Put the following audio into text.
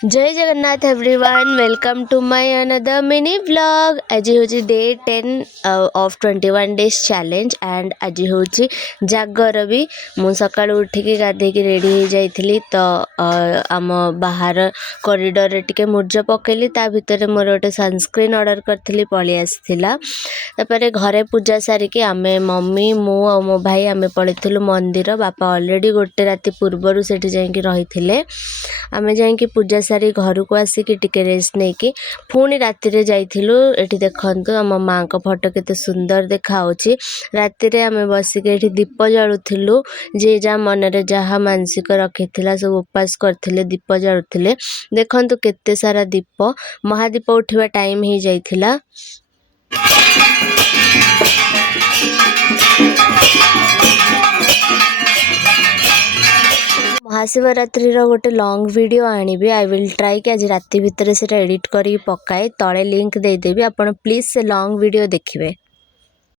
जय Jagannath everyone welcome to my another mini vlog. आज हूँ day 10 of 21 days challenge and आज हूँ जागर भी मु सका उठिकी गाधेकी रेडी हो जाइली तो आम बाहर कॉरिडोर टिके मुर्ज पकेली ता भितर मोर गोटे सनस्क्रीन ऑर्डर करी पलि आसाला। तापर घरे पूजा सारिकी आमे मम्मी मु और मो भाई आमे पलैलु मंदिर। बापा ऑलरेडी गोटे राति पूर्वर से जाकि रही आमे जाकि पूजा सारी घर को आसिक टिके रेस्ट नहीं कि पुणी राति जाइलु। एठी देखंतु आम माँ को फोटो केते सुंदर देखाउछि। राति आमे बसिक एठी दीप जलुथिलु जे जा मनरे जहा मानसिक रखिथिला सब उपास करथिले दीप जलुथिले। देखंतु केते सारा दीप महादीप उठिबा टाइम ही जाइथिला। महाशिवरात्रि गोटे लॉन्ग वीडियो आनिबी। आई विल ट्राई कि आज राति भितर से एडिट करी पकाए तले लिंक देदेवी। आपण प्लीज से लॉन्ग वीडियो देखिए।